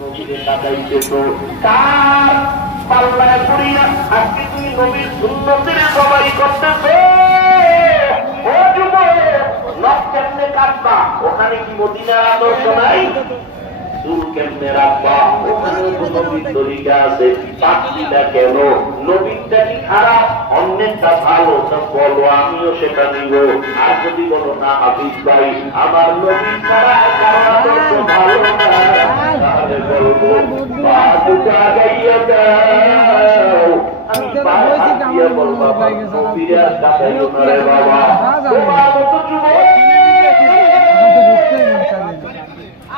নবীরে কাটাইতেছ কার পাল্লায় পড়িয়া আজকে তুমি নবীর সুন্নতির সবাই করতেছ। ও নখ কেমনে কাটবা ওখানে কি মদিনার আদর্শ নাই? চুল কেমনে রাখবা। ওখানে তো নবীর তরিকা আছে পাখিটা কেন? নবীনটা কি খারাপ? অন্যেরটা ভালো তা বলো আমিও সেটা নিব। আর যদি বলো না হাফিজ ভাই আমার নবী ছাড়া ভালো তাহলে বলব পা দুটো দাও আমি পায়ে দিয়ে বলব নবীর বাবা তোমার মতো যুবক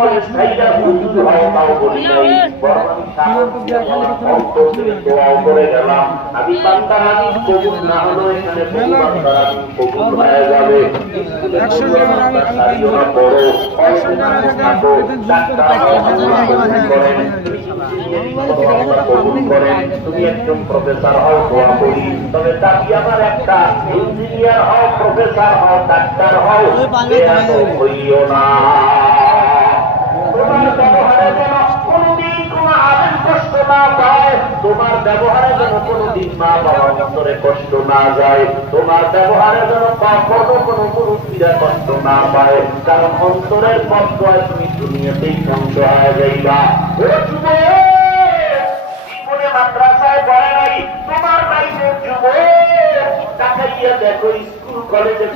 স্কুল কলেজ সাইডা হুজুর হও তাও বলি নাই। বরং আমি সাহস দিয়ে গেলাম অন্তর থেকে দোয়াও করে গেলাম। আমি বান্দার আমি কবুল না হলো এখানে বহু বান্দার আমি কবুল হয়ে যাবে। তুমি একজন প্রফেসর হও দোয়া করি। তবে দাবি আমার একটা ইঞ্জিনিয়ার হও প্রফেসর হও ডাক্তার হও। হইও না। তোমার ব্যবহারে যেন কোনদিন কোন কষ্ট না পায়, তোমার ব্যবহারে যেন মা বাবার অন্তরে কষ্ট না যায়, তোমার ব্যবহারে যেন কখনো কোনো মুরব্বীরা কষ্ট না পায়, কারণ অন্তরের কষ্ট হয় তুমি দুনিয়াতেই ধ্বংস হয়ে যাইবা। পড়ে দেখো, স্কুল, কলেজে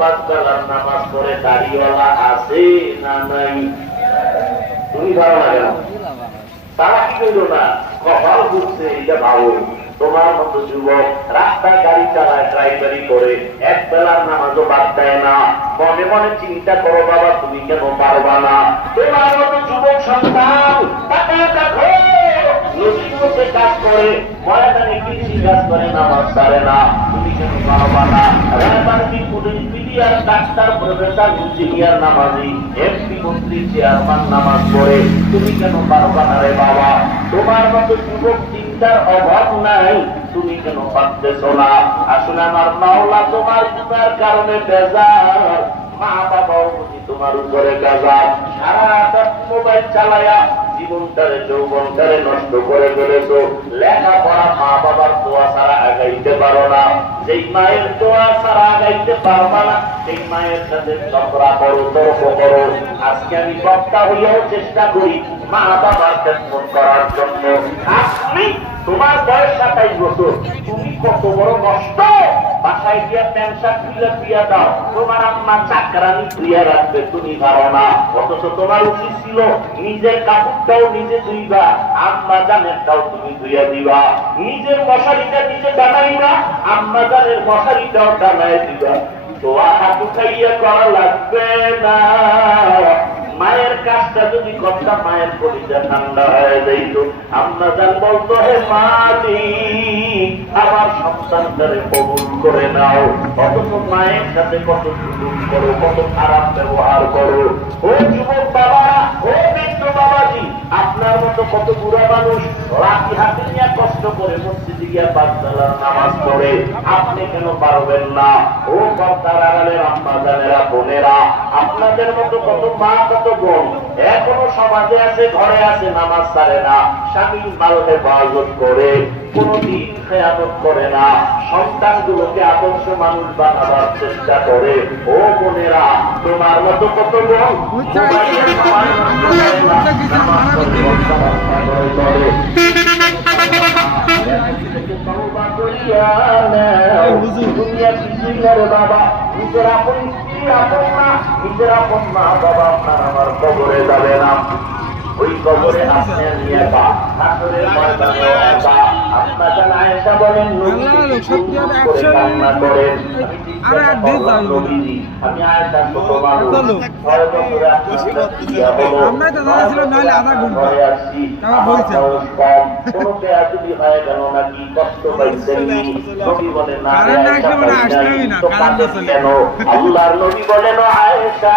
পাঁচ বেলার নামাজ পড়ে, দাড়িওয়ালা আছে না নাই? তুমি ভালো লাগে না। তারা কি করল না? কপাল ঘুরছে এটা ভালো তোমার মতো যুবক রাস্তায় গাড়ি চালায় ড্রাইভারি করে এক বেলার নামাজও বাদ দেয় না। মনে মনে চিন্তা করো বাবা, তুমি কেন পারবা না? তোমার মতো যুবক সন্তান, টাকা দেখো। তুমি কেন পারবা না না রে বাবা তোমার মতো যুবক চিন্তার অভাব নাই তুমি কেন পারতেছ না আসলে আমার মাওলা তোমার গুণার কারণে বেজার মা বাবাও তোমার উপরে বেজার সারা মোবাইল চালায়া জীবনটারে, যৌবনটারে নষ্ট করে ফেলেছো। লেখাপড়া মা বাবার দোয়া ছাড়া আগাইতে পারো না। যেই মায়ের দোয়া ছাড়া আগাইতে পারবা না, সেই মায়ের সাথে চক্রা করো, তর্ক করো। আজকে আমি বক্তা হইয়াও চেষ্টা করি মা বাবার খেদমত করার জন্য। আপনি তোমার বয়স সাতাইশ বছর, তুমি কত বড় নষ্ট বাসায় গিয়া প্যান্ট শার্ট খুলে প্রিয়া দাও। তোমার আম্মা চাকরানি প্রিয়া রাখবে, তুমি পারো না। অথচ তোমার উচিত ছিল নিজের কাপড়টাও নিজে ধুইবা। আম্মা জানেরটাও তুমি ধুইয়া দিবা। নিজের মশারিটা নিজে টানাইবা আম্মা জানের মশারিটাও টানাই দিবা। দোয়া হাতু খাইয়া করা লাগবে না। মায়ের কাজটা যদি করতাম মায়ের কলিজা ঠান্ডা হয়ে যাইত, আমরা যান বলতো, হে মালি আমার সন্তানটারে কবুল করে নাও। অথচ মায়ের সাথে কত সুযোগ করো, কত খারাপ ব্যবহার করো। ও যুবক বাবা, ও বৃদ্ধ বাবাজি, আপনার মতো কত বুড়া মানুষ রাতি হাতে নিয়ে কষ্ট করে মসজিদে গিয়া বাচ্চালার নামাজ পড়ে। আপনি কেন পারবেন না? ও কর্তার আড়ালের আম্মা জানেরা, বোনেরা আপনাদের মতো কত মা কত বোন। এখনও সমাজে আছে ঘরে আছে নামাজ ছাড়ে না। স্বামী মাল হেফাজত করে কোনদিন খেয়ানত করে না। সন্তানগুলোকে আদর্শ মানুষ বানাবার চেষ্টা করে। ও বোনেরা তোমার মতো কত বোন? বাবা নিজের আপন স্ত্রী আপন না নিজের আপন মা বাবা আপনার আমার কবরে যাবে না। ওই কবরে আপনি আমি একা ঠাকুরের ময়দানে আপনার জানা আয়েশা বলেন নবী আল্লাহ, দেখি সত্যি আর গুনগুন করে একশো কান্না করেন আরে আর দিন যাই না। নবীজি, আমি আয়েশা ছোট মানুষ চলো। ছয় বছরে আপনার সাথে বিয়ে হলো। আমরাই তো জানা ছিল, নাহলে আধা ঘণ্টা। আমার বলছে। না, আসলে মনে। আসবেই না। কেন? আল্লাহর নবী বলেন, আয়েশা,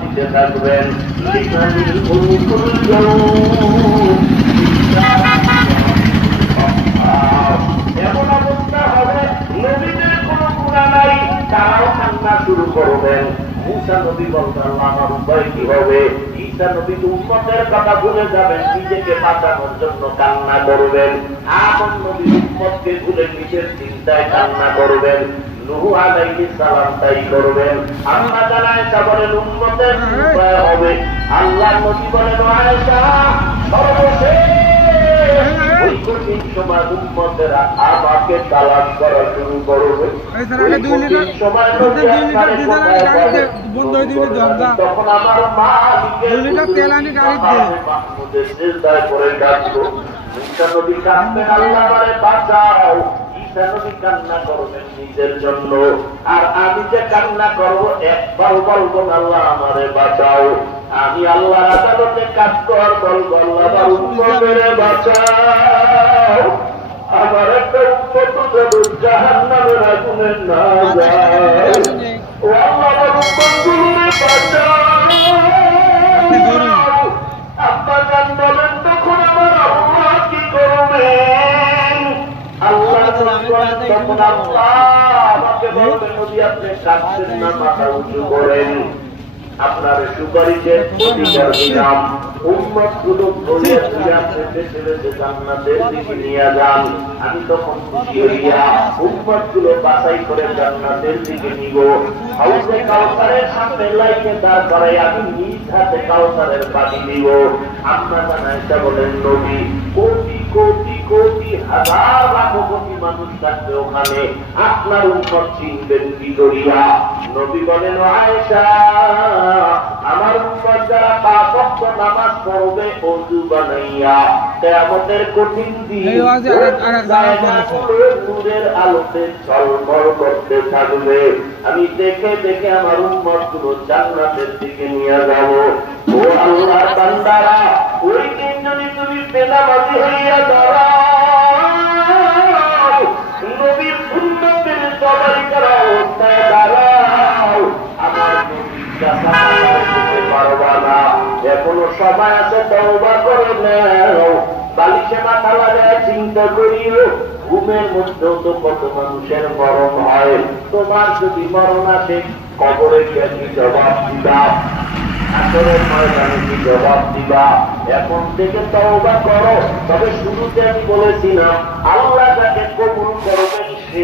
দিতে থাকবেন। লিমানিল মুলকুল ইয়াউম। এমন অবস্থা হবে নবীদের কোনো গুণা নাই তারাও কান্না শুরু করবেন। মুসা নবী বলতেন "আল্লাহ, আমার উপায় কি হবে? ঈসা নবী উম্মতের কথা ভুলে যাবেন নিজেকে বাঁচানোর জন্য কান্না করবেন। আমন নবী উম্মতকে ভুলে নিজের চিন্তায় কান্না করবেন। নুহু আলাইহিস সালাম তাই করবেন। আল্লাহ তাআলা আয়েশা বলেন উম্মতের উপায় হবে। আল্লাহ নবী বলেন আয়েশা সর্বশেষ কঠিন সময় উম্মতেরা আমাকে তালাশ করা শুরু করবে। তখন আমার মা। মাহমুদের সিজদায় পড়ে ডাকলো ঈসা কাঁদবেন আল্লাহ বাঁচাও। ঈসা নবী কান্না করবেন নিজের জন্য? আর আমি যে কান্না করব একবার বলব আল্লাহ আমারে বাঁচাও। আমি আল্লাহর আদালতে কাজ কর বলব আল্লাহ বাঁচাও। আমার একটা উন্নত জাহান্নামের আগুনে না যায়। ও আল্লাহ বাঁচাও। আপনি কাঁদছেন না মাথা উঁচু করেন, আপনার সুপারিশের অধিকার দিলাম উম্মতগুলো ধরে আমি তখন করে আমি বলেন, নবী কোটি কোটি হাজার লাখ কোটি মানুষ থাকবে ওখানে। আপনার উম্মত চিনবেন কি করিয়া নবী বলেন "ও আয়েশা আমার উম্মত যারা ওয়াক্ত নামাজ পড়বে অজু বানাইয়া কিয়ামতের কঠিন দিন এই ওয়াজে আর এক- আর এক জায়গায় বলেছে। জায়গাগুলো নূরের আলোতে ঝলমল করতে থাকবে। আমি দেখে দেখে আমার উম্মতগুলো জান্নাতের দিকে নিয়ে যাব। ও আল্লাহর বান্দারা ওই দিন যদি তুমি পেদাবাজি হইয়া দাঁড়াও। নবীর উন্নতির সবাই করা অবস্থায় দাঁড়াও। আমার এখনও সময় আছে, তওবা করে নাও। বালিশে মাথা চিন্তা করিও, ঘুমের মধ্যেও তো কত মানুষের মরণ হয়। তোমার যদি মরণ আসে, কবরে গিয়ে জবাব দিবা আসরের ময়দানে কি জবাব দিবা। এখন থেকে করো। তবে শুরুতে আমি বলেছিলাম, আল্লাহ যাকে কবুল করবেন, সে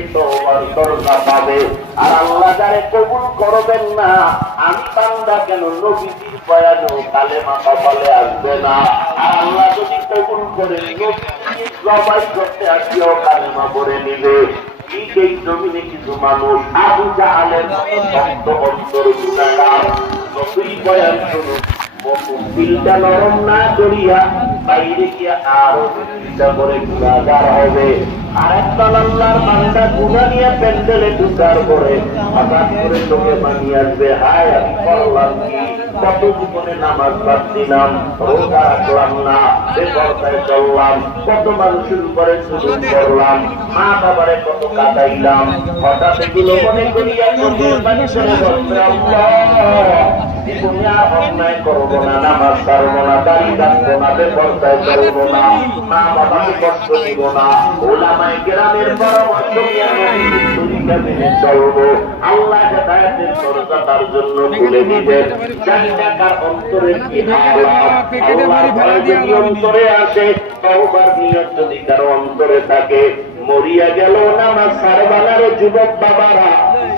পাবে। আর আল্লাহ যারে কবুল করবেন না, আমি বান্দা কেন? নবীজির বয়ানো কালেমা কপালে আসবে না। আর আল্লাহ যদি কবুল করে নবীজি জবাই করতে আসিও কালেমা করে নিবে। ঠিক এই জমিনে কিছু মানুষ আবু জাহালের শক্ত অন্তর গুণাগার যতই বয়ান শুনুন। দিলটা নরম না করিয়া বাইরে গিয়া আরও চিন্তা করে গুণাগার হবে। আর আল্লাহর বান্দা গুণা নিয়ে প্যান্ডেলে ঢুকার পরে হঠাৎ করে চোখে বানিয়ে আসবে, হায় আমি করলাম কি কত জীবনে নামাজ বাদ রোজা রাখলাম না বেপরতায় চললাম, কত মানুষের উপরে শুরু করলাম মা বাবারে কত কাটাইলাম হঠাৎ এগুলো মনে করিয়া চোখের পানি আল্লাহ! জীবনে আর অন্যায় করব না, নামাজ ছাড়বো না, দাড়ি কাটবো না বেপরদায় চলবো না, মা বাবাকে কষ্ট দিব না ওলামায় গ্রামের পরামর্শ নিয়ে আমি তরিকা চলবো। আল্লাহ হেদায়তের দরজা তার জন্য খুলে দিবেন। জানি কার অন্তরের কি আল্লাহ যদি অন্তরে আসে যদি কারও অন্তরে থাকে, মরিয়া গেল নামাজ সারবানার যুবক বাবারা।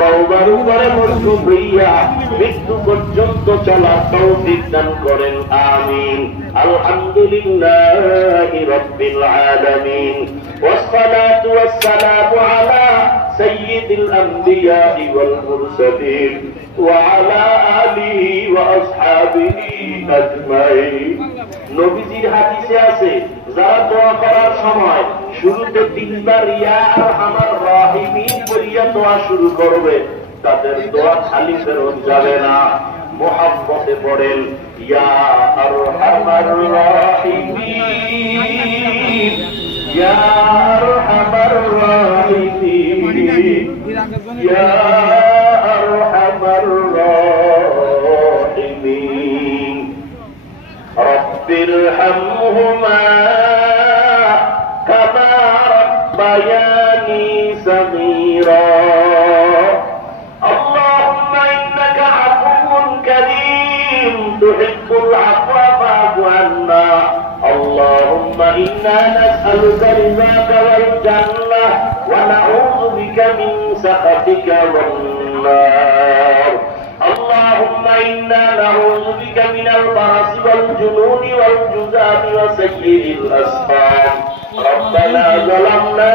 তওবার উপরে মজবুত হইয়া মৃত্যু পর্যন্ত চলার তৌফিক দান করেন আমিন আলহামদুলিল্লাহি রাব্বিল আলামিন والصلاة والسلام على سيد الأنبياء والمرسلين وعلى آله وأصحابه أجمعين নবীজির হাদিসে আছে যারা দোয়া করার সময় শুরুতে তিনবার ইয়া আর আমার রাহিমিন করিয়া দোয়া শুরু করবে। তাদের দোয়া খালি ফেরত যাবে না। মোহাম্মতে পড়েন, ইয়া আর আমার রাহিমিন, ইয়া আরহামার রাহিমিন, ইয়া اللهم انك عفو كريم تحب العفو فاعف عنا اللهم انا نسالك رضاك والجنه ونعوذ بك من سخطك والنار اللهم إنا نعوذ بك من البرص والجنون والجذام وسيء الأسقام ربنا ظلمنا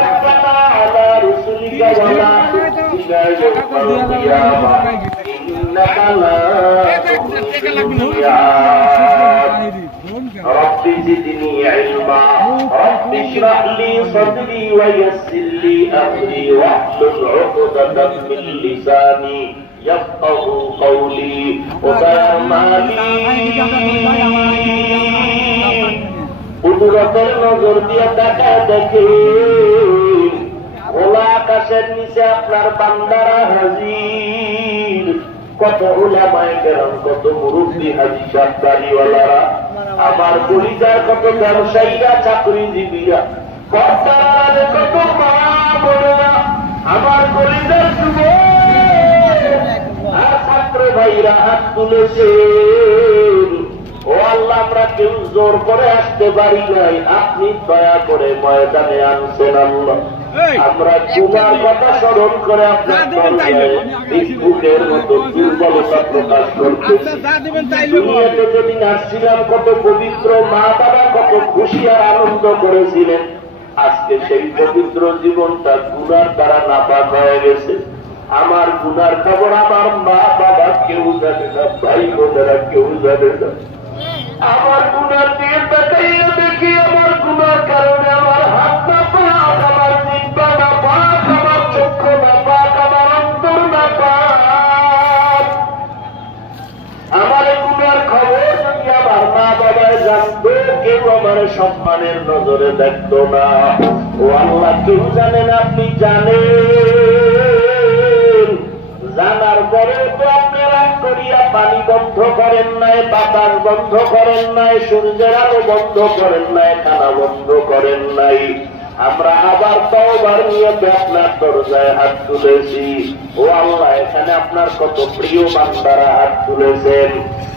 يوم القيامة إنك لا تخلف الميعاد رب زدني علما رب اشرح لي صدري ويسر لي امري واحلل عقدة من لساني يفقه قولي وبرمالي কুদরতের নজর দিয়ে দেখা দেখে খোলা আকাশের নিচে আপনার বান্দারা হাজির। কত ওলামায় কেরাম, কত মুরব্বী হাজি সাহবাড়িওয়ালারা আমার পরিবার কত ব্যবসায়ীরা, চাকরিজীবীরা আপনি দয়া করে ময়দানে আনছেন আল্লাহ। আমরা তোমার কথা স্মরণ করে আপনার ফেসবুকের মতো দুর্বলতা প্রকাশ করতেছি। দুনিয়াতে যেদিন আসছিলাম কত পবিত্র মা বাবা কত খুশি আর আনন্দ করেছিলেন আজকে সেই পবিত্র জীবনটা গুনার দ্বারা নাপাক হয়ে গেছে। আমার গুনার খবর আমার মা বাবা কেউ জানে না ভাই বোনেরা কেউ জানে না। আমার গুনার দিয়ে তাকাইয়া দেখি আমার গুনার কারণে আমার জানতো কেউ আমার সম্মানের নজরে দেখতো না। ও আল্লাহ, কেউ জানেন আপনি জানেন? জানার পরেও তো আপনি রাগ করিয়া পানি বন্ধ করেন নাই, বাতাস বন্ধ করেন নাই, সূর্যের আলো বন্ধ করেন নাই, খানা বন্ধ করেন নাই। আমরা আবার তওবার নিয়ে আপনার দরজায় হাত তুলেছি। ও আল্লাহ, এখানে আপনার কত প্রিয় বান্দারা হাত তুলেছেন।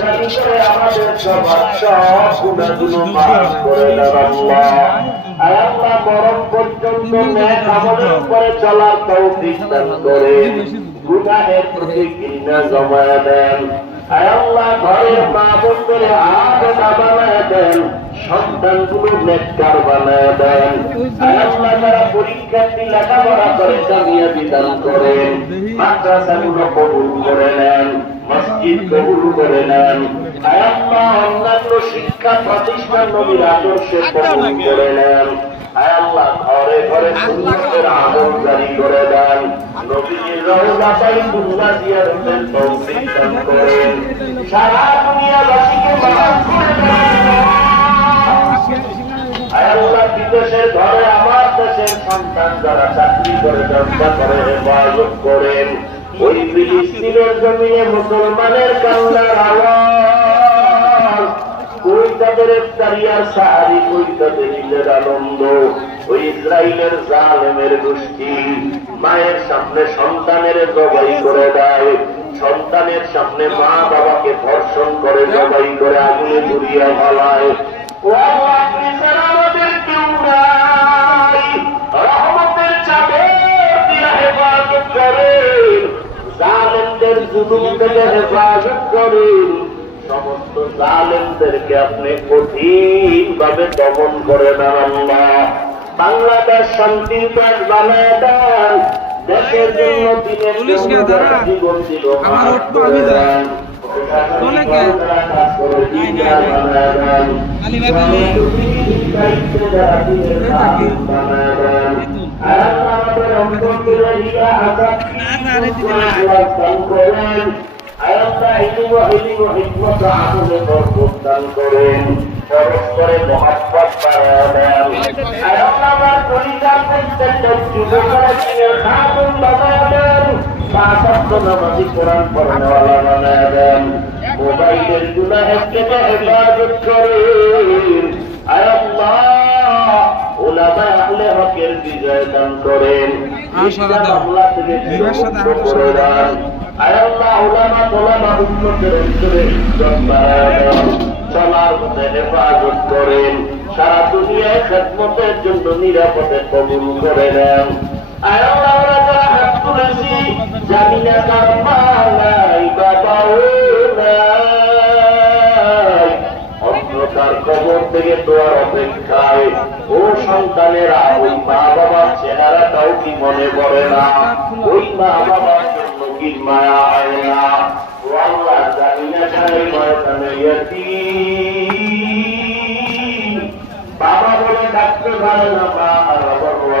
খালি করে আমাদের সবার সব গুণাগুলো মাফ করে দেন আল্লাহ। আর আল্লাহ মরণ পর্যন্ত ন্যাক ঘৃণা জমায়া দেন। আয় আল্লাহ ঘরের মা বোনদের বানায় দেন। সন্তানগুলো নেককার বানায় দেন। আল্লাহ যারা পরীক্ষার্থী লেখাপড়া করে, জামিয়া বিধান করেন। মাদ্রাসাগুলো কবুল করে নেন, মসজিদ কবুল করে নেন। আয় অন্যান্য শিক্ষা প্রতিষ্ঠান নবীর আদর্শে কবুল করে নেন। ঘরে ঘরে সুন্নতের আমল জারি করে দেন। সারা দুনিয়াবাসীকে মাফ করে দেন। আল্লাহ মুসলমানের কান্নার আওয়াজ। ওই তাদের ইফতারিয়ার আনন্দ, ওই ইসরায়েলের জালেমের গোষ্ঠী মায়ের সামনে সন্তানের জবাই করে দেয়, সন্তানের সামনে মা বাবাকে ধর্ষণ করে, জবাই করে আগুনে পুড়িয়া ভালায় সমস্ত জালেমদেরকে আপনি কঠিন ভাবে দমন করে দেন আল্লাহ বাংলাদেশ শান্তির দেশ বানায় দেশের জন্য দিনের পুলিশ কে জন্য দাঁড়া? জীবন দিল আমার ওঠ তো আমি যাই। চলে কে? আলী ভাই বলে। পরস্পরে মহাব্বত বাড়ায় দেন আমার পরিবার প্রত্যেকটা যুবকেরা খাতুন বানায় দেন পাঁচত্ব নামাজি কোরআন পড়ানোয়ালা বানায় দেন। মোবাইলের গুনাহের থেকে হেফাজত করেন আয় ওলামা আহলে হকের বিজয় দান করেন। আর সারা থেকে বিবাহের সাথে আর মুক্ত সারা করে দেন আয় ওলামা তোলামা উন্নতের অন্তরে ইজ্জত বাড়ায় দেন। চলার মধ্যে হেফাজত করেন। সারা দুনিয়ায় খেদমতের জন্য নিরাপদে কবুল করে নেন। আয় আল্লাহ আমরা যারা হাত তুলেছি জানি না নাই বাবাও নাই অন্ধকার কবর থেকে দোয়ার অপেক্ষায়, ও সন্তানেরা, ওই মা বাবার চেহারাটাও কি মনে পড়ে না। ওই মা বাবার জন্য কি মায়া হয় না? ও আল্লাহ জানি না ময়দানে বাবা বলে ডাকতে পারে না মা বাবা বলে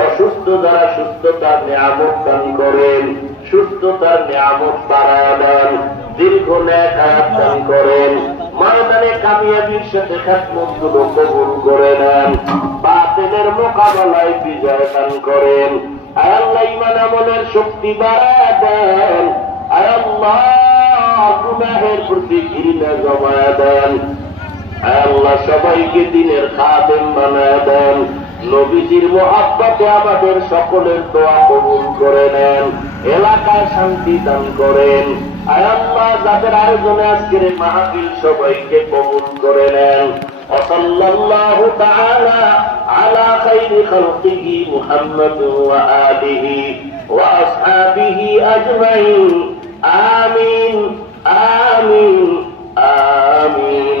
অসুস্থ যারা সুস্থতার নিয়ামত দান করেন, সুস্থতার নিয়ামত বাড়ায় দেন, দীর্ঘ নেকায়াত দান করেন, ময়দানে কামিয়াবির সাথে খাতমতগুলো কবুল করে নেন, বাতিলের মোকাবেলায় বিজয় দান করেন। আল্লাহ ইমান আমলের শক্তি বাড়ায় দেন আল্লাহ গুনাহের প্রতি ঘৃণা জমায় দেন আল্লাহ সবাইকে দিনের খাদেম বানায় দেন। নবীজির মহাব্বতে আমাদের সকলের দোয়া কবুল করে নেন এলাকায় শান্তি দান করেন আয় আল্লাহ যাদের আয়োজনে আজকের এই মাহফিল সবাইকে কবুল করে নেন وصلى الله تعالى على خير خلقه محمد وآله وأصحابه أجمعين آمين آمين آمين برحمتك